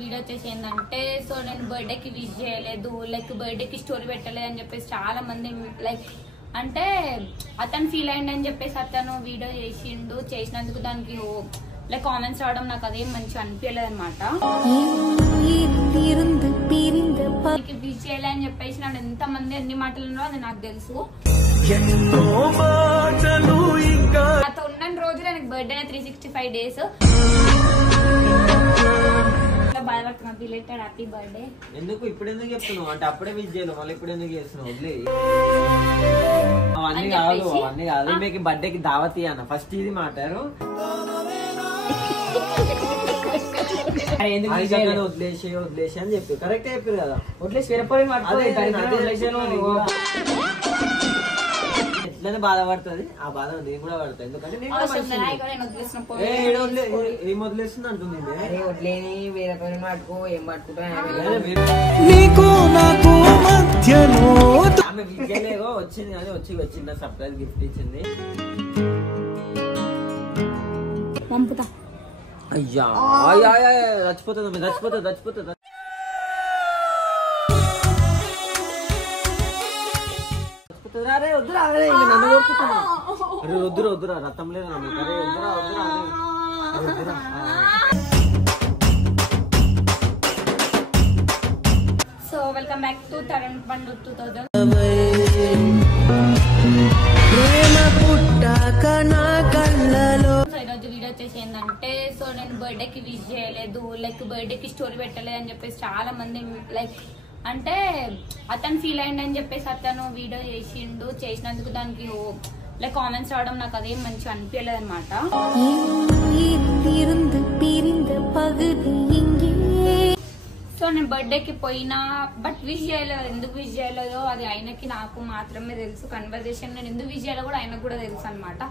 Video వచ్చేసి ఏంటంటే so నేను బర్త్డే కి విష్ చేయలేదు, లైక్ బర్త్డే కి స్టోరీ పెట్టలేదు అని చెప్పేసి చాలా మంది లైక్ అంటే అతను ఫీల్ అయ్యిండు అని చెప్పేసి అతను వీడియో చేసిండు. చేసినందుకు దానికి లైక్ కామెంట్స్ రావడం నాకు అదేం మంచిగా అనిపించలేదు అనమాట. విష్ చేయలే అని చెప్పేసి నన్ను ఎంత మంది ఎన్ని మాటలు ఉన్నారో అది నాకు తెలుసు. నాతో ఉన్న రోజు నాకు బర్త్డే 365 days బాధపడుతున్నా. Belated happy birthday. ఎందుకు ఇప్పుడు ఎందుకు చెప్తున్నావు అంటే అప్పుడే విష్ చేయలేదు, మళ్ళీ ఇప్పుడు ఎందుకు చేస్తున్నావు? వదిలే అవన్నీ కాదు, అవన్నీ కాదు. మీకు బర్త్డేకి దావతీ అన్న ఫస్ట్ ఇది మాట్లాడు. వదిలేసి వదిలేసి అని చెప్పి కరెక్ట్ చెప్పారు కదా. వదిలేసి ఎట్లనే బాధపడుతుంది, ఆ బాధ నేను కూడా పడతా. ఎందుకంటే ఏం వదిలేస్తుంది అంటుంది. వదిలేని వేరే పని పట్టుకో, ఏం పట్టుకుంటా ఆమె విజయలేగో వచ్చింది కానీ వచ్చింది సర్ప్రైజ్ గిఫ్ట్ ఇచ్చింది. పంపుతా. అయ్యా చచ్చిపోతుంది చచ్చిపోతుంది చచ్చిపోతుంది. అరే వద్దురా, అరే నన్ను కొడుకుతున్నా. అరే వద్దురా వద్దురా, రథం లేదు నమ్మకం. అరే వద్దురా వద్దురా వద్దురా. So welcome back to Tarun పండు 2000. ఈరోజు వీడియో వచ్చేసి ఏంటంటే సో నేను బర్త్డే కి విష్ చేయలేదు, లైక్ బర్త్డే కి స్టోరీ పెట్టలేదు అని చెప్పేసి చాలా మంది లైక్ అంటే అతను ఫీల్ అయ్యిండు అని చెప్పేసి అతను వీడియో చేసిండు. చేసినందుకు దానికి లైక్ కామెంట్స్ రావడం నాకు అదేం మంచిగా అనిపించలేదు అనమాట. సో నేను బర్త్డే కి పోయినా బట్ విష్ చేయలేదు. ఎందుకు విష్ చేయలేదో అది ఆయనకి నాకు మాత్రమే తెలుసు. కన్వర్జేషన్ నేను ఎందుకు విష్ చేయలేదో కూడా ఆయనకు కూడా తెలుసు అనమాట.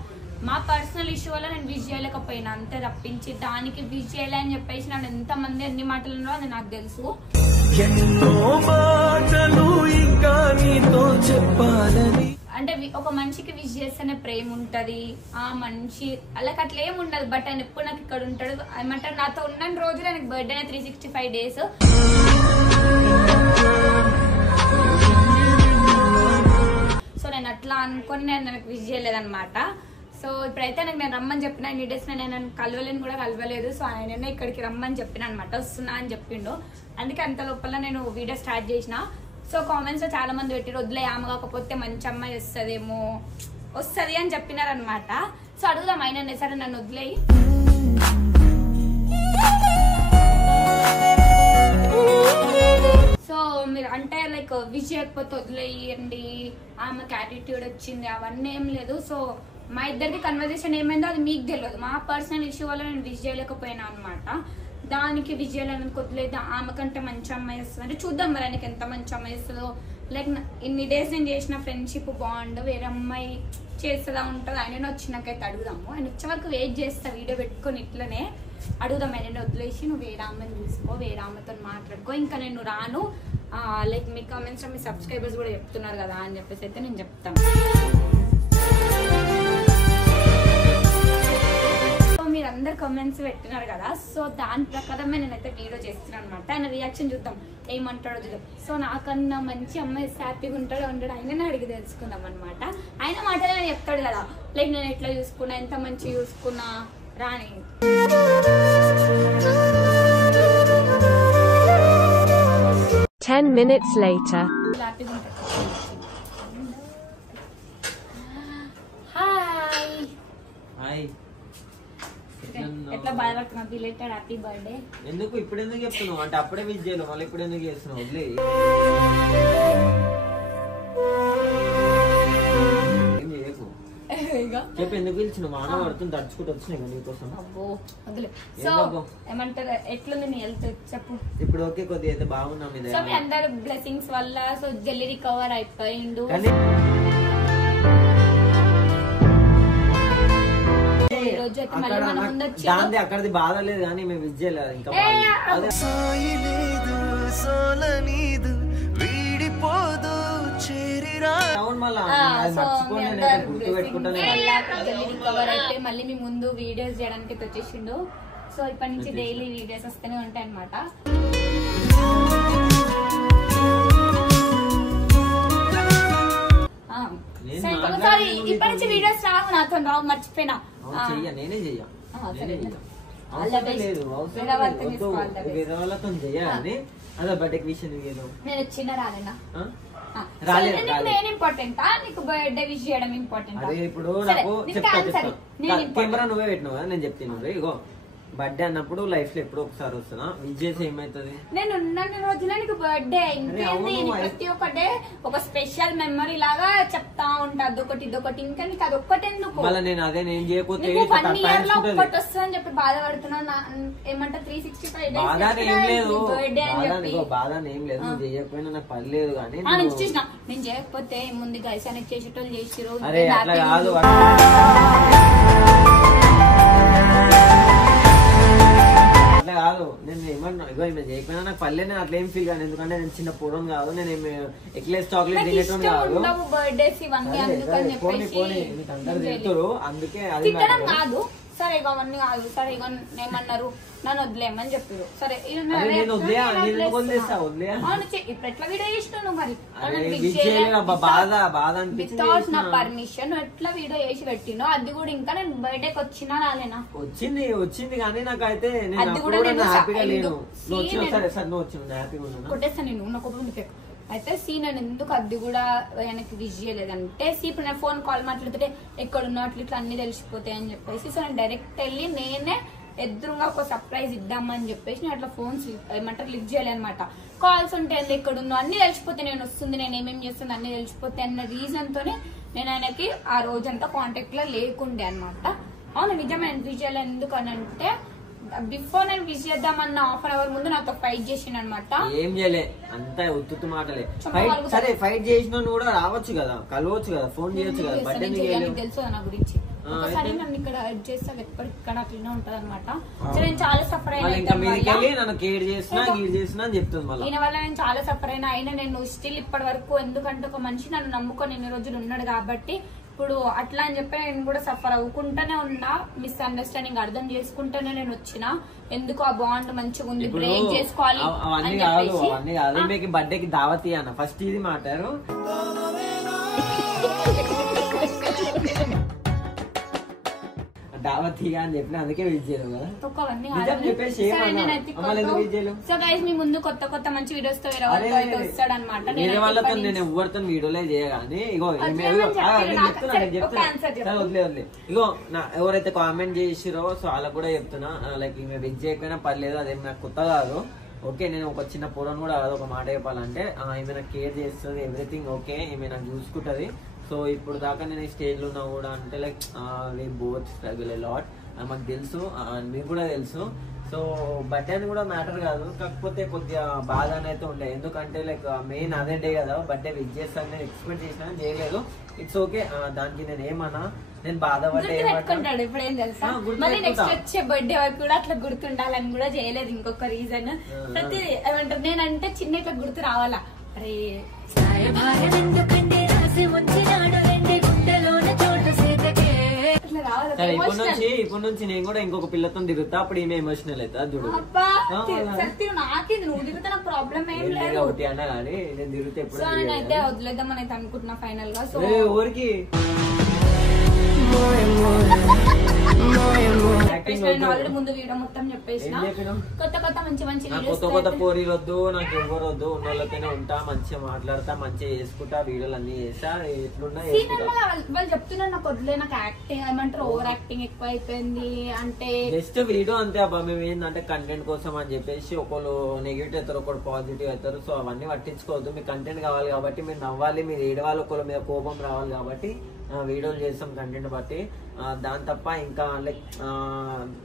మా పర్సనల్ ఇష్యూ వల్ల నేను విష్ చేయలేకపోయినా అంతే తప్పించి దానికి విష్ చేయలే అని చెప్పేసి నన్ను ఎంత మంది ఎన్ని మాటలు ఉన్నారో అది నాకు తెలుసు. అంటే ఒక మనిషికి విష్ చేస్తేనే ప్రేమ ఉంటది, ఆ మనిషి అలాగ అట్లా ఏమి ఉండదు. బట్ ఆయన ఎప్పుడు నాకు ఇక్కడ ఉంటాడు ఏమంటారు. నాతో ఉన్న రోజు నాకు బర్త్డే 365 days. సో నేను అట్లా అనుకుని నేను నాకు విష్ చేయలేదన్నమాట. సో ఇప్పుడైతే నేను రమ్మని చెప్పిన, ఇన్ని డేస్ నేను కలవలేని కూడా కలవలేదు. సో ఆయన ఇక్కడికి రమ్మని చెప్పిన అనమాట, వస్తున్నా అని చెప్పిండు. అందుకే అంత లోపల నేను వీడియో స్టార్ట్ చేసిన. సో కామెంట్స్ లో చాలా మంది పెట్టారు వదిలే ఆమె కాకపోతే మంచి అమ్మాయి వస్తుంది అని చెప్పినారనమాట. సో అడుగుదాం ఆయన సరే నన్ను వదిలేయి. సో మీరు అంటే లైక్ విష్ చేయకపోతే వదిలేయండి, ఆమెకి యాటిట్యూడ్ వచ్చింది అవన్నీ ఏం లేదు. సో మా ఇద్దరికి కన్వర్జేషన్ ఏమైందో అది మీకు తెలియదు. మా పర్సనల్ ఇష్యూ వల్ల నేను విష్ చేయలేకపోయినా అనమాట. దానికి విష్ చేయాలని కొత్తలేదు. ఆమె కంటే మంచి అమ్మాయి వస్తుంది అంటే చూద్దాం మరి ఆయనకి ఎంత మంచి అమ్మాయి వస్తుందో. లైక్ ఇన్ని డేస్ నేను చేసిన ఫ్రెండ్షిప్ బాండ్ వేరే అమ్మాయి చేస్తుందా ఉంటుంది. ఆయన వచ్చినాకైతే అడుగుదాము. ఆయన వచ్చే వరకు వెయిట్ చేస్తా, వీడియో పెట్టుకొని ఇట్లనే అడుగుదాం. ఆయన వదిలేసి నువ్వు వేరే అమ్మని తీసుకో, వేరే అమ్మతో మాట్లాడుకో, ఇంకా నేను రాను. లైక్ మీ కామెంట్స్ మీ సబ్స్క్రైబర్స్ కూడా చెప్తున్నారు కదా అని చెప్పేసి అయితే నేను చెప్తాను. మీరు అందరు కామెంట్స్ పెట్టినారు కదా, సో దాని ప్రకారమే నేనైతే వీడియో చేస్తున్నాను అనమాట. ఆయన రియాక్షన్ చూద్దాం, ఏమంటాడో చూద్దాం. సో నాకన్నా మంచి అమ్మాయి హ్యాపీగా ఉంటాడో ఉంటాడు ఆయననే అడిగి తెలుసుకుందాం అనమాట. ఆయన మాటలు నేను చెప్తాడు కదా, లైక్ నేను ఎట్లా చూసుకున్నా, ఎంత మంచి చూసుకున్నా రాని. హ్యాపీగా ఉంటాడు. హాయ్, ఎట్లా బాధపడుతున్నా? Belated happy birthday. ఎందుకు ఇప్పుడు ఎందుకు చెప్తున్నావు అంటే అప్పుడే విష్ చేయలేదు, మళ్ళీ ఇప్పుడు ఎందుకు చేస్తున్నావు? వదిలే చెప్పి ఎందుకు పిలిచిన మాన పడుతుంది తడుచుకుంటూ వచ్చినాయి నీకోసం. సో ఏమంటారు ఎట్లుంది నీ హెల్త్ చెప్పు. ఇప్పుడు ఓకే, కొద్దిగా అయితే బాగున్నా. సో మీ అందరు బ్లెస్సింగ్స్ వల్ల సో జల్దీ రికవర్ అయిపోయిండు. దాంది అక్కడిది బాధ లేదు కానీ మేము విష్ చేయలేదు. ఇంకా మళ్ళీ మీ ముందు వీడియోస్ చేయడానికి వచ్చేసిండు. సో ఇప్పటి నుంచి డైలీ వీడియోస్ వస్తూనే ఉంటాయి అనమాట. సారీ ఇప్పటి నుంచి వీడియోస్ రావు, నాతో రావు, మర్చిపోయినా. నేనే చెయ్య వేరే వాళ్ళతో చెయ్యాలని అదే బర్త్డే విష్ నేను వచ్చిన రాలేనా? రాలేదు. ఇంపార్టెంటా నీకు బర్త్డే విష్ చేయడం ఇంపార్టెంట్? అదే ఇప్పుడు నాకు కెమెరా నువ్వే పెట్టినావు కదా, నేను చెప్తాను. ఇగో బర్త్డే అన్నప్పుడు లైఫ్ లో ఎప్పుడో ఒకసారి వస్తున్నా, విజయ్ ఏమైతుంది? నేను ఉన్న రోజున నీకు బర్త్డే ఇంకేంది, ప్రతి ఒక్కటే ఒక స్పెషల్ మెమరీ లాగా చెప్తా ఉంటా, అదొకటి ఇదొకటి. ఇంకా నీకు అదొక్కటి ఎందుకు? నేను అదే నేను చేయకపోతే 1 year లో ఒక్కటి వస్తుందని చెప్పి బాధపడుతున్నా. ఏమంటా 365 బాధ ఏం లేదు, బాధ ఏం లేదు. నువ్వు చేయకపోయినా నాకు పర్లేదు. కానీ చూసిన నేను చేయకపోతే ముందుగా ఐసానికి చేసేటోళ్ళు చేసిరు. అరే అట్లా కాదు, అట్లా కాదు. నేను ఏమన్నా ఇగో ఈమె చేయకపోయినా నాకు పర్లేదు, నేను అట్లా ఏం ఫీల్ కాదు. ఎందుకంటే నేను చిన్న పూర్వం కాదు, నేను ఎక్లెస్ చాక్లెట్ తినేటోని కాదు. పోనీ మీకు అందరు తింటారు, అందుకే అది కాదు. సరే ఇవన్నీ కాదు. సరే ఇక ఏమన్నారు, నన్ను వదిలేయమని చెప్పారు. సరే ఇప్పుడు ఎట్లా వీడియో చేసినావు మరి? వితౌట్ నా పర్మిషన్ ఎట్లా వీడియో చేసి పెట్టినో అది కూడా. ఇంకా నేను బర్త్డేకి వచ్చినా రాలేనా? వచ్చింది కానీ నాకైతే అది కూడా హ్యాపీగా లేను. కొట్టేస్తాను నేను, నాకు ఒకటి. అయితే నేను ఎందుకు అది కూడా ఆయనకి విష్ చేయలేదంటే, ఇప్పుడు నేను ఫోన్ కాల్ మాట్లాడుతుంటే ఎక్కడున్నా ఇట్లా అన్ని తెలిసిపోతాయి అని చెప్పేసి, సో నేను డైరెక్ట్ వెళ్ళి నేనే ఎదురుగా ఒక సర్ప్రైజ్ ఇద్దామని చెప్పేసి నేను అట్లా ఫోన్స్ ఏమంటారు లిఫ్ట్ చేయలే అనమాట. కాల్స్ ఉంటే ఎక్కడున్నా అన్ని తెలిసిపోతే, నేను వస్తుంది, నేను ఏమేమి చేస్తుంది అన్ని తెలిసిపోతే అన్న రీజన్ తోనే నేను ఆయనకి ఆ రోజంతా కాంటాక్ట్ లో లేకుండే అనమాట. అవును నిజమే, నేను విష్ చేయలేదు. ఎందుకనంటే బిఫోర్ నేను విష్ చేద్దామన్న 1/2 hour ముందు నాతో ఫైట్ చేసిన అనమాట. ఏం చేయలే, అంతా ఉత్తు మాటలే. సరే ఫైట్ చేసిన కూడా రావచ్చు కదా, కలవచ్చు కదా, ఫోన్ చేయొచ్చు కదా. తెలుసు నా గురించి. ఒకసారి నన్ను ఇక్కడ హెల్ప్ చేస్తా, ఎప్పటిక్కడ అట్లనే ఉంటది అనమాట. సో నేను చాలా సఫర్ అయినా, ఈయన వల్ల నేను చాలా సఫర్ అయినా. అయినా నేను స్టిల్ ఇప్పటి వరకు, ఎందుకంటే ఒక మనిషి నన్ను నమ్ముకొని ఇన్ని రోజులు ఉన్నాడు కాబట్టి ఇప్పుడు అట్లా అని చెప్పి నేను కూడా సఫర్ అవ్వకుండానే ఉన్నా. మిస్అండర్స్టాండింగ్ అర్థం చేసుకుంటేనే నేను వచ్చిన. ఎందుకు ఆ బాండ్ మంచిగా ఉంది, బ్రేక్ చేసుకోవాలి అవన్నీ కాదు. మీకు బర్త్డేకి దావతీ అన్న ఫస్ట్ ఇది మాట్లాడు. దావతీగా అని చెప్పిన అందుకే విజ్ చేయలేవు కదా. సో గైస్ మీ ముందు కొత్త కొత్త మంచి వీడియోస్ తో వస్తాడు అనమాట. వేరే వాళ్ళతో నేను ఎవరితో వీడియోలే చేయగానే ఇగో వదిలే ఇగో ఎవరైతే కామెంట్ చేసిరో సో వాళ్ళకి కూడా చెప్తున్నా, లైక్ ఈమె విజ్ చేయకపోయినా పర్లేదు, అదేం నాకు కొత్త కాదు. ఓకే నేను ఒక చిన్న పూరని కూడా ఒక మాట చెప్పాలంటే, ఈమె నాకు కేర్ చేస్తుంది, ఎవ్రీథింగ్ ఓకే, ఈమె నాకు చూసుకుంటది. సో ఇప్పుడు దాకా నేను స్టేజ్ లో ఉన్నా కూడా అంటే like we both struggle a lot, మాకు తెలుసు, మీకు కూడా తెలుసు. సో బర్త్డే అని కూడా మ్యాటర్ కాదు, కాకపోతే కొద్దిగా బాధ అయితే ఉండే. ఎందుకంటే లైక్ మెయిన్ అదే డే కదా, బర్త్డే విజ్ చేస్తాను నేను ఎక్స్పెక్ట్ చేసినా, చేయలేదు. ఇట్స్ ఓకే, దానికి నేను ఏమన్నా నేను బాధపడ్డా ఇప్పుడేం తెలుసా, మళ్ళీ నెక్స్ట్ వచ్చే బర్త్డే వరకు కూడా అట్లా గుర్తుండాలని కూడా చేయలేదు. ఇంకొక రీజన్ ప్రతి ఏమంటారు, నేనంటే చిన్న ఇట్లా గుర్తు రావాలా. అరే ఇప్పుడు నుంచి నేను కూడా ఇంకొక పిల్లతో తిరుగుతా, అప్పుడు ఈమె ఎమోషనల్ అవుతా. చూడు నాకేంది నువ్వు తిరుగుతా, నాకు ప్రాబ్లం ఏం లేదు. ఒకటి అన్నా కానీ నేను తిరిగితే ఎప్పుడు అయితే వదిలేద్దామని అయితే అనుకుంటున్నా ఫైనల్ గా. సో ఊరికి ఆల్రెడీ ముందు వీడియో మొత్తం చెప్పేసిన, కొత్త కొత్త మంచి మంచి కొత్త కొత్త పోరీలు వద్దు, నాకు ఎవరు వద్దు, ఉన్న వాళ్ళతోనే ఉంటా, మంచిగా మాట్లాడతా, మంచిగా చేసుకుంటా, వీడియోలు అన్ని చేస్తా, ఎట్లున్నా వాళ్ళు చెప్తున్నారు. నాకు వదిలే, నాకు యాక్టింగ్ ఏమంటారు ఓవర్ యాక్టింగ్ ఎక్కువ అయిపోయింది అంటే. జస్ట్ వీడియో అంతే అబ్బా, మేము ఏంటంటే కంటెంట్ కోసం అని చెప్పేసి ఒకళ్ళు నెగిటివ్ అవుతారు, ఒకళ్ళు పాజిటివ్ అవుతారు. సో అవన్నీ పట్టించుకోవద్దు, మీకు కంటెంట్ కావాలి కాబట్టి, మీరు నవ్వాలి, మీరు ఏడవాలి, ఒకళ్ళ మీద కోపం రావాలి కాబట్టి వీడియోలు చేస్తాం కంటెంట్ బట్టి. దాని తప్ప ఇంకా లైక్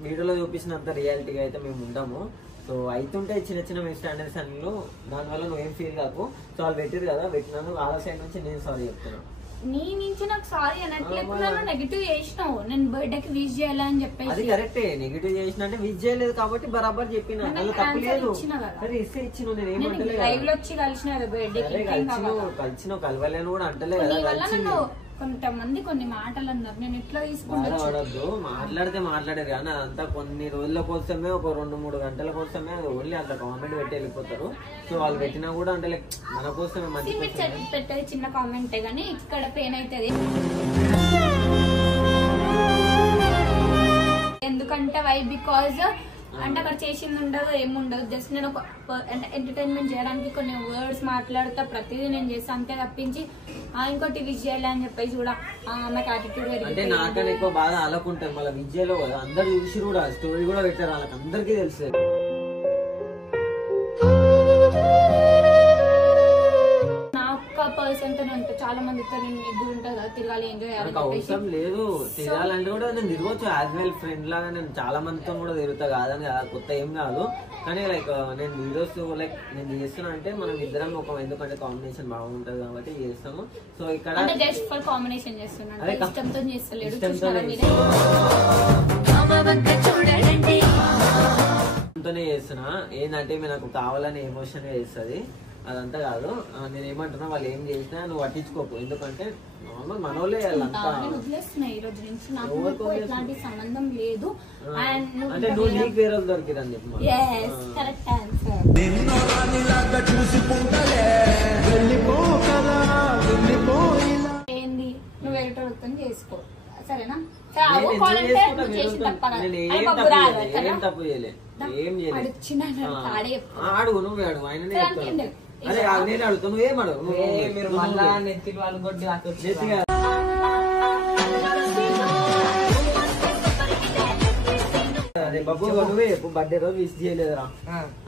వీడియోలో చూపించినంత రియాలిటీగా అయితే మేము ఉండము. సో అయితుంటే చిన్న చిన్న మిస్అండర్స్టాండింగ్లు, దానివల్ల నువ్వేం ఫీల్ కాకు. సో వాళ్ళు పెట్టారు కదా, పెట్టినాను వాళ్ళ సైడ్ నుంచి నేను సారీ చెప్తున్నాను. నీ నుంచి నాకు సారీ అనట్లేదు, నెగిటివ్ చేసినావు. నేను బర్త్డేకి విష్ చేయాలని చెప్పేసి అది కరెక్టే, నెగిటివ్ చేసిన అంటే విష్ చేయలేదు కాబట్టి బరాబర్ చెప్పిన, తప్పు లేదు. ఇస్తే ఇచ్చిన నేను ఏమంటలే, లైవ్ లో వచ్చి కలిసిన కలిసిన కలవలేను కూడా అంటలే కదా. కొంతమంది కొన్ని మాటలు అన్నారు, నేను ఎట్లా తీసుకుంటా బాధపడద్దు. మాట్లాడితే మాట్లాడేది కానీ అదంతా కొన్ని రోజుల కోసమే, ఒక 2-3 గంటల కోసమే. అది ఓన్లీ అట్లా కామెంట్ పెట్టి వెళ్ళిపోతారు. సో వాళ్ళు పెట్టినా కూడా అంటే లైక్ మన కోసమే, మంచి పెట్టేది చిన్న కామెంటే గానీ ఇక్కడ పెయిన్ అవుతుంది. ఎందుకంటే వై బికాజ్ అంటే అక్కడ చేసింది ఉండదు, ఏముండదు. జస్ట్ నేను ఒక అంటే ఎంటర్టైన్మెంట్ చేయడానికి కొన్ని వర్డ్స్ మాట్లాడుతా, ప్రతిదీ నేను చేస్తాను అంతే తప్పించి ఇంకోటి విష్ చేయాలి అని చెప్పేసి కూడా నాకు యాటిట్యూడ్ అంటే నాకన్నా ఎక్కువ బాధ అలాకుంటారు. మళ్ళీ విజయలో కదా అందరు చూసి కూడా స్టోరీ కూడా పెట్టారు, వాళ్ళకి అందరికీ తెలుసు. పర్సన్ తో ఉంటా, చాలా మంది గుడి ఉంటుంది కదా, తిరగాలి, ఎంజాయ్ చేయాలి. అవసరం లేదు తిరగాలంటే కూడా నేను తిరగవచ్చు యాజ్ వెల్. ఫ్రెండ్ లాగా నేను చాలా మందితో కూడా తిరుగుతా, కాదని కొత్త ఏం కాదు. కానీ లైక్ నేను వీడియోస్ లైక్ నేను చేస్తున్నా అంటే మనం ఇద్దరం ఒక, ఎందుకంటే కాంబినేషన్ బాగుంటది కాబట్టి చేస్తాము. సో ఇక్కడ జస్ట్ ఫర్ కాంబినేషన్ చేస్తున్నాను, ఇష్టంతో చేస్తలేడు. ఇష్టంతోనే చేస్తున్నా. ఏంటంటే నాకు కావాలని ఎమోషన్ చేస్తుంది, అదంతా కాదు. నేను ఏమంటున్నా, వాళ్ళు ఏం చేసినా నువ్వు పట్టించుకోకు. ఎందుకంటే నార్మల్ మనోళ్ళే వదిలేస్తున్నా ఈ రోజు నుంచి, నాకు ఎట్లాంటి సంబంధం లేదు. అంటే నువ్వు నీకు వేరే దొరికిరని చెప్పి కరెక్ట్ ఆన్సర్. ఏంది నువ్వు ఎలక్ట్రిక్ చేసుకో, సరేనా? తప్పు చేయలే, ఏం చేయలేదు. అడుగు, నువ్వే అడుగు. ఆయననే చెప్తాను. అరే నేను అడుగుతా, నువ్వేం అడుగు. మీరు మళ్ళా నెత్తికి వాళ్ళు కొట్టి అదే బాబు నువ్వే చెప్పు, బర్త్డే రోజు విష్ చేయలేదురా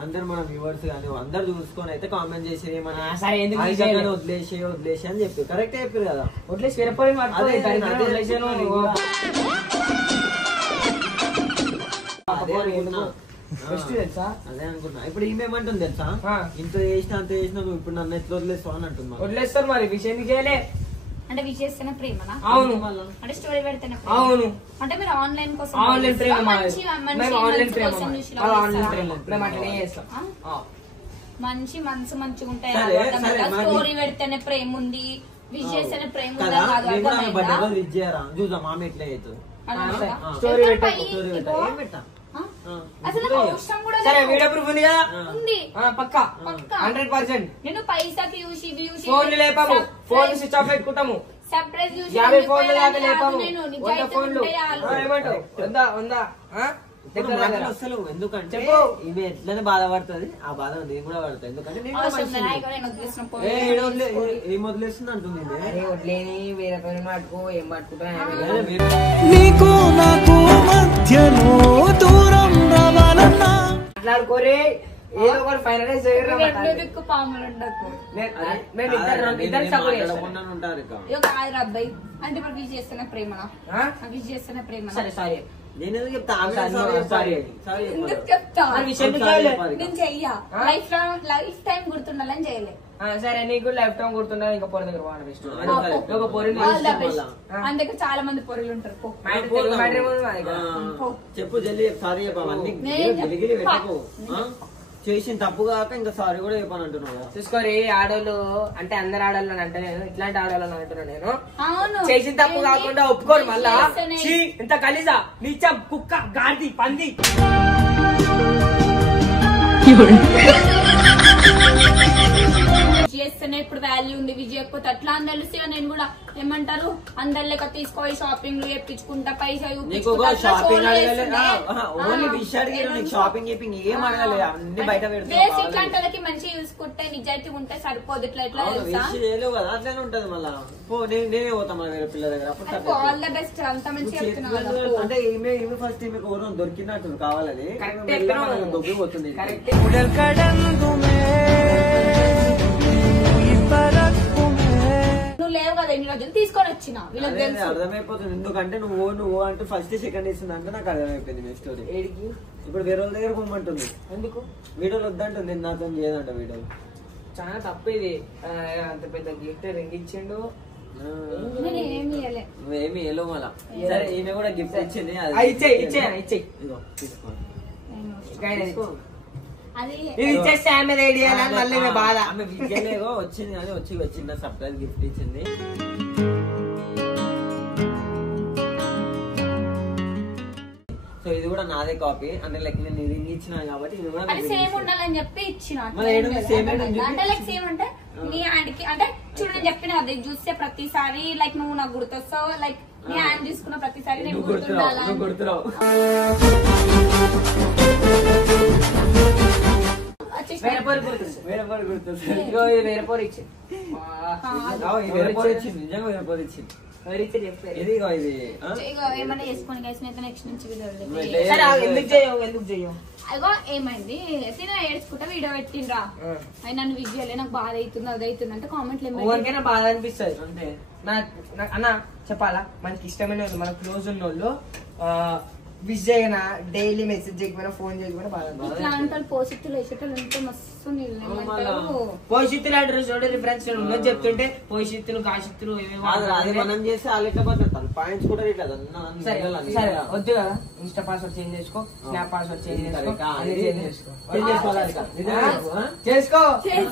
అందరు మన వ్యూవర్స్ కానీ అందరు చూసుకొని అయితే కామెంట్ చేసి వదిలేసి అని చెప్పి కరెక్ట్ చెప్పారు కదా. వదిలేసి అదే అనుకున్నా. ఇప్పుడు ఈమెమంటుంది తెలుసా, ఇంత చేసినా అంత చేసినా నువ్వు ఇప్పుడు నన్ను ఎట్లా వదిలేస్తావు అని అంటున్నా. వదిలేస్తారు మరి విషయం చేయలే అంటే విష్ చేస్తేనే ప్రేమనా? అవును. అంటే స్టోరీ పెడితేనే అవును. అంటే మీరు ఆన్లైన్ కోసం ఆన్లైన్ ప్రేమ, ఆన్లైన్ ప్రేమ, మంచి మనసు మంచిగా ఉంటాయి. స్టోరీ పెడితేనే ప్రేమ ఉంది, విష్ చేస్తేనే ప్రేమ విష్ చేయరా చూద్దాం ఆమె ఎట్లా అవుతుంది. స్టోరీ సరే వీడియో ప్రూఫ్ ఉంది కదా, ఉంది పక్కా 100%. నేను పైసాకి చూసి ఫోన్ లేపాము, ఫోన్ స్విచ్ ఆఫ్ పెట్టుకుంటాము, సర్ప్రైజ్ 50 ఫోన్లు దాకా లేపాము, 100 ఫోన్లు. ఏమంటావు? ఉందా అసలు ఎందుకంటే ఈమె ఎట్లనే బాధపడుతుంది, ఆ బాధ నేను కూడా పడతాను. ఎందుకంటే ఏం వదిలేస్తుంది అంటుంది. వదిలేని వేరే పని పట్టుకో, ఏం పట్టుకుంటా మాట్లాడుకోరే, ఏదో ఒకటి ఫైనలైజ్ అబ్బాయి అంటే ఇప్పుడు విష్ చేస్తున్న ప్రేమనా? విష్ చేస్తున్న ప్రేమ. సరే సారీ, నేను ఎందుకు చెప్తా? ఎందుకు చెప్తా? నేను చెయ్యా, లైఫ్ టైం గుర్తుండాలని చేయలే. సరే నీకు లైఫ్ టైం గుర్తుండాలి. ఇంకా పొర దగ్గర అందుకే చాలా మంది పొరలు ఉంటారు. చెప్పు జల్దీ సారీ చెప్పవన్నీ చేసిన తప్పు కాక ఇంకా సారీ కూడా చెప్పాను అంటున్నావు. చూసుకోరి, ఆడోళ్ళు అంటే అందరు ఆడోళ్ళు అని అంటే నేను ఇట్లాంటి ఆడోళ్ళని అంటున్నాను. నేను చేసిన తప్పు కాకుండా ఒప్పుకోరు. మళ్ళా ఇంత కలిసా నీచం కుక్క గాడి పంది చేస్తేనే ఇప్పుడు వాల్యూ ఉంది, విజయకపోతే అట్లా అని తెలిసి నేను కూడా ఏమంటారు అందరి లెక్క తీసుకుపోయి షాపింగ్ చెప్పించుకుంటా, పైసా ఇట్లాంటి వాళ్ళకి మంచిగా చూసుకుంటే నిజాయితీ ఉంటే సరిపోదు. ఇట్లా ఇట్లా అట్లనే ఉంటది. మళ్ళీ నేనే పోతాం వేరే పిల్ల దగ్గర. ఆల్ ద బెస్ట్, అంత మంచిగా అంటే ఫస్ట్ దొరికినట్టు కావాలని దొబ్బిపోతుంది. నువ్వు లేవు కదా ఎన్ని రోజులు తీసుకొని వచ్చిన వీళ్ళకి తెలుసు. అర్థమైపోతుంది ఎందుకంటే నువ్వు అంటే ఫస్ట్ సెకండ్ ఇస్తుంది అంటే నాకు అర్థమైపోయింది. నెక్స్ట్ స్టోరీ ఇప్పుడు వేరే వాళ్ళ దగ్గర పోమంటుంది. ఎందుకు వీడియోలు వద్దంటుంది, నాతో చేయదంట వీడియోలు. చాలా తప్పు ఇది. అంత పెద్ద గిఫ్ట్ రింగ్ ఇచ్చిండు, నువ్వేమి ఏలో మళ్ళా. సరే ఈమె కూడా గిఫ్ట్ ఇచ్చింది, ఇది ఇచ్చేస్తే ఆమె మళ్ళీ బాధ. ఆమె విజయలేదో వచ్చింది కానీ వచ్చి చిన్న సర్ప్రైజ్ గిఫ్ట్ ఇచ్చింది. కూడా నాదే కాపీ అంటే లైక్ నేను రింగ్ ఇచ్చిన కాబట్టి ఇది కూడా అది సేమ్ ఉండాలని చెప్పి ఇచ్చిన మరి ఏడు సేమ్ అంటే లైక్ సేమ్ అంటే నీ హ్యాండ్ కి అంటే చూడు నేను చెప్పిన అది చూస్తే ప్రతిసారి లైక్ నువ్వు నాకు గుర్తొస్తావు లైక్ నీ హ్యాండ్ తీసుకున్న ప్రతిసారి నేను గుర్తుండాలని గుర్తురావు వేరే పోరు గుర్తొస్తుంది. వేరే పోరు గుర్తొస్తుంది ఇగో ఇది వేరే పోరు ఇచ్చింది. వేరే పోరు ఇచ్చింది నిజంగా వేరే పోరు ఇచ్చింది ఎవరు ఇచ్చి చెప్పారు? ఇది ఇగో ఇది ఏమన్నా చేసుకోండి గైస్ నేను నెక్స్ట్ నుంచి వీడియో సరే, ఎందుకు చేయవు ఎందుకు చేయవు? అగో ఏమైంది తిన ఏడ్చుకుంటా వీడియో పెట్టిండ్రా అవి నన్ను విజయాలే నాకు బాధ అవుతుంది అది అవుతుంది అంటే కామెంట్లు ఎవరికైనా బాధ అనిపిస్తుంది అంటే అన్న చెప్పాలా మనకి ఇష్టమైన వాళ్ళు మన క్లోజ్ ఉన్న వాళ్ళు విష్ చేయనా డైలీ మెసేజ్ చేయకపోయినా ఫోన్ చేయకపోయినా బాధ ఇట్లా పోషిత్తులు వేసేటోళ్ళు ఉంటే మస్తు పోషిత్తులు అంటే రిఫరెన్స్ ఉన్నది చెప్తుంటే పోషిత్తులు కాశిత్తులు అది మనం చేస్తే వాళ్ళు ఎట్లా పడతారు పాయింట్స్ కూడా ఇట్లా సరే సరే వద్దు కదా ఇన్స్టా పాస్వర్డ్ చేంజ్ చేసుకో స్నాప్ పాస్వర్డ్ చేంజ్ చేసుకో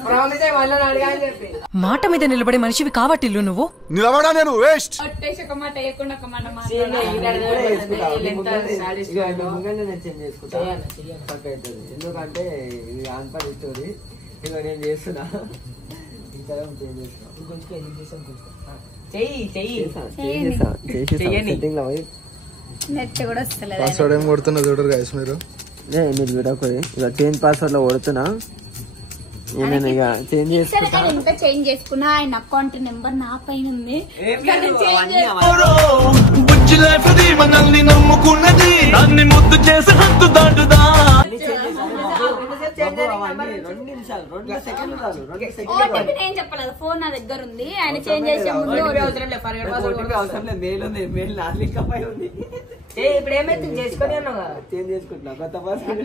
ప్రామిస్ మళ్ళీ అడిగా అని చెప్పి మాట మీద నిలబడే మనిషివి కావట్టిల్లు నువ్వు నిలబడా నేను వేస్ట్ ఒట్టేసి ఒక మాట వేయకుండా ఒక మాట ఎందుకంటే ఇది ఆన్పర్ స్టోరీ ఇక నేను చేస్తున్నా ఇన్స్టాగ్రామ్ చేంజ్ చేస్తున్నా నెట్ కూడా వస్తలేదు పాస్వర్డ్ ఏం కొడుతున్నా చూడరు గైస్ మీరు మీరు చూడకూడదు ఇక చేంజ్ పాస్వర్డ్ లో కొడుతున్నా నేను ఇక చేంజ్ చేసుకుంటా ఇంకా చేంజ్ చేసుకున్నా ఆయన అకౌంట్ నెంబర్ నా పైన ఉంది మనల్ని నమ్ముకున్నది దాన్ని ముద్దు చేసి హద్దు దాటుదా 2 నిమిషాలు 2 సెకండ్లు చాలు 2 సెకండ్లు ఓటీపీ నేను చెప్పలేదు ఫోన్ నా దగ్గర ఉంది ఆయన చేంజ్ చేసే ముందు అవసరం లేదు మెయిల్ ఉంది మెయిల్ నా లింక్ పై ఉంది ఇప్పుడు ఏమైతే చేసుకొని అన్నావు కదా చేంజ్ చేసుకుంటున్నా కొత్త పాస్వర్డ్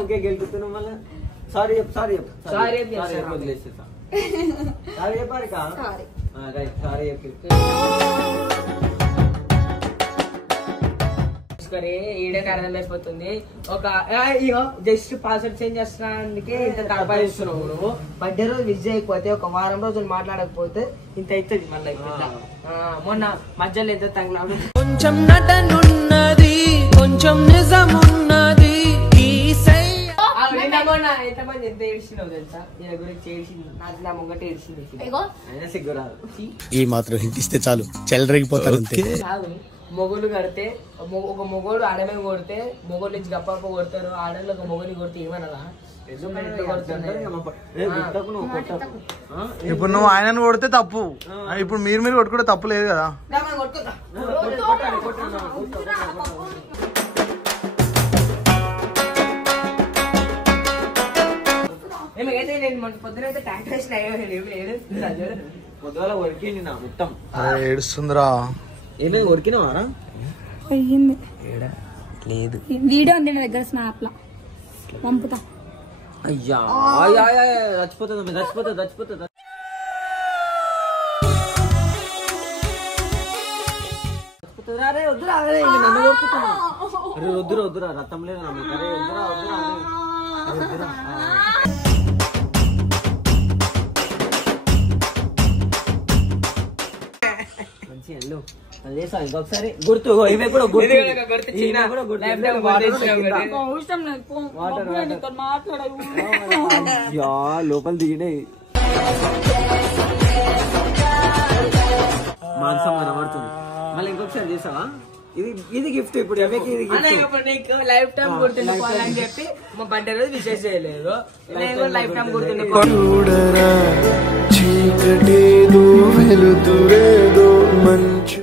ఓకే గెలుపుతున్నాం మళ్ళీ సారీ వదిలేసేసా సారీ చెప్పారు సారీ చెప్పి ఈడకి అర్థమైపోతుంది ఒక ఇగో జస్ట్ పాస్వర్డ్ చేంజ్ చేస్తున్నందుకే ఇంత తడపాయిస్తున్నావు నువ్వు బర్త్డే రోజు విజ్ చేయకపోతే ఒక వారం రోజులు మాట్లాడకపోతే ఇంత అవుతుంది మళ్ళీ మొన్న మధ్యలో ఎంత తగిన కొంచెం నటనున్నది కొంచెం నిజమున్నది మొన్న ఎంతమంది ఎంత ఏడ్చినావు తెలుసా నేను గురించి ఏడ్చింది నాకు నా ముంగట ఏడ్చింది అయినా సిగ్గురాదు ఈ మాత్రం హింట్ ఇస్తే చాలు చెలరేగిపోతారు అంతే కాదు మొగులు కడితే ఒక మొగోడు ఆడమే కొడితే మొగోడు నుంచి గప్ప కొడతారు ఆడలు ఒక మొగని కొడితే ఏమనదా ఇప్పుడు నువ్వు ఆయనను కొడితే తప్పు ఇప్పుడు మీరు కొట్టుకుంటే తప్పు లేదు కదా ఏమైతే నేను పొద్దునైతే ట్యాంక్ పొద్దుగాల ఉరికింది నా మొత్తం ఏడుస్తుందిరా ఏమైంది ఉరికినవారా లేదు వీడియో ఉంది నా దగ్గర స్నాప్ లా పంపుతా అయ్యా చచ్చిపోతుంది అరే వద్దురా నన్ను కొడుకుతున్నా అరే వద్దురా రథం లేదు అరే వద్దురా మంచి వెళ్ళు ఇంకొకసారి గుర్తు ఇవే కూడా లోపల దిగినాయి మాంసం కనబడుతుంది మళ్ళీ ఇంకొకసారి చేసావా ఇది గిఫ్ట్ ఇప్పుడు లైఫ్ టైం గుర్తుండిపోవాలని చెప్పి మా బర్త్డే రోజు విశేష చేయలేదు లైఫ్ టైం గుర్తుండిపో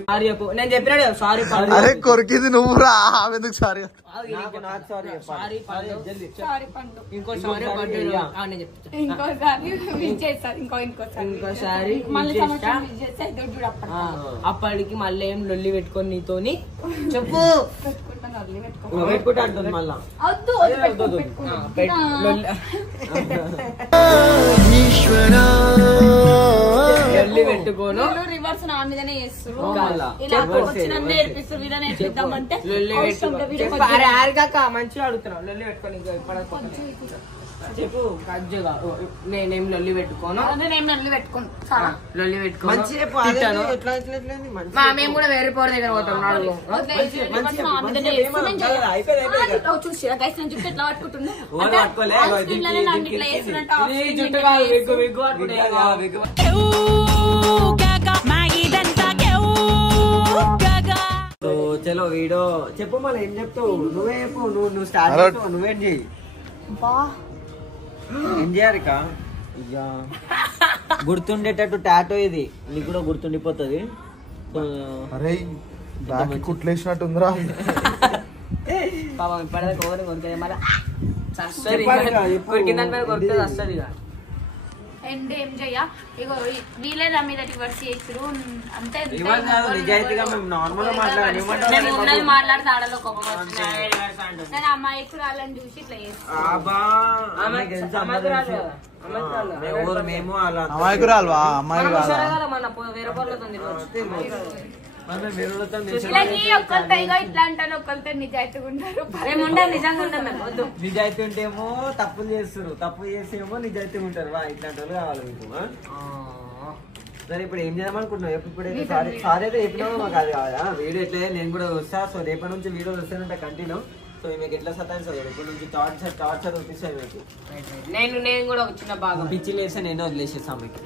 సారీ చెప్పు నేను చెప్పినాడు సారీ అరే కొరికిది నువ్వు రా ఎందుకు సారీ ఇంకోసారి అప్పటికి మళ్ళీ ఏం లొల్లి పెట్టుకొని నీతోని చెప్పు పెట్టుకుంటా అంటుంది మళ్ళా లొల్లి పెట్టుకోను రివర్స్ నా మీదనే చేస్తారు కాలా. ఇలా Reverse వచ్చి నన్ను reverse. నేర్పిస్తారు వీళ్ళ నేర్పిద్దామంటే లొల్లి అవసరం లేదు, వీడియో పెట్టుకో కాల్ చేయి. ఆరికాక మంచిగా అడుగుతున్నావు లొల్లి పెట్టుకొని చెప్పు కజ్జుగా నేనేం లొల్లి పెట్టుకోను అంటే నేను నల్లి పెట్టుకోను చాలా లొల్లి పెట్టుకోను మంచి చెప్పు అదే తిట్టాను. ఎట్లా ఎట్లా ఎట్లా ఉంది? మంచి మా మేము కూడా వేరే పోర దగ్గర పోతాం నాలుగు చూసిరా గైస్ నేను జుట్టు ఎట్లా పట్టుకుంటున్నా ఓవర్ పట్టుకోలే, ఇగో దీనికి ఇట్లా చేస్తున్నట్టు నీ జుట్టు కాదు విగ్గు విగ్గు పట్టుకుంటే సో చలో వీడియో చెప్పు మళ్ళీ ఏం చెప్తావు నువ్వే చెప్పు నువ్వు స్టార్ట్ Hello. చేస్తావు నువ్వేం చెయ్యి ఏం చేయాలి ఇక గుర్తుండేటట్టు టాటో ఇది నీకు కూడా గుర్తుండిపోతుంది అరే బ్యాక్ కుట్లేసినట్టుందిరా. పాపం ఇప్పటిదాకా ఓవర్ కొరికే మళ్ళీ వస్తుంది చెప్పాలి కదా, చెప్పు. కొరికిన దాని మీద కొరికేది వస్తుంది ఇక అండ్ ఏం చెయ్య ఇగో వీళ్ళే నా మీద రివర్స్ చేస్తారు అంతే ఇవాళ కాదు నిజాయితీగా మేము నార్మల్ గా మాట్లాడాలి నేను ఉన్నది మాట్లాడితే ఆడలో కోపం వస్తుంది. నేను అమ్మాయికురాలని చూసి ఇట్లా చేస్తాను మేము అలా అమాయకురాలువా అమ్మాయి కాదా? మన వేరే పనులతో వీళ్ళకి ఒక్కరితో ఇగో ఇట్లా అంటారు ఒక్కరితో నిజాయితీగా ఉంటారు మేము ఉండాలి నిజంగా ఉంటాం మేము వద్దు నిజాయితీ ఉంటేమో తప్పులు చేస్తారు తప్పు చేసేమో నిజాయితీగా ఉంటారు వా ఇట్లాంటి వాళ్ళు కావాలి మీకు సరే ఇప్పుడు ఏం చేద్దాం అనుకుంటున్నావు ఎప్పుడైతే సారీ అయితే చెప్పినామో మాకు అది కాదా వీడియో ఎట్లా నేను కూడా వస్తా సో రేపటి నుంచి వీడియోలు వస్తానంటే కంటిన్యూ సో మీకు ఎట్లా సతాయిస్తారు ఇప్పటి నుంచి టార్చర్ చూపిస్తాయి మీకు నేను కూడా ఒక చిన్న భాగం పిచ్చి లేస్తే నేను వదిలేసేస్తాను మీకు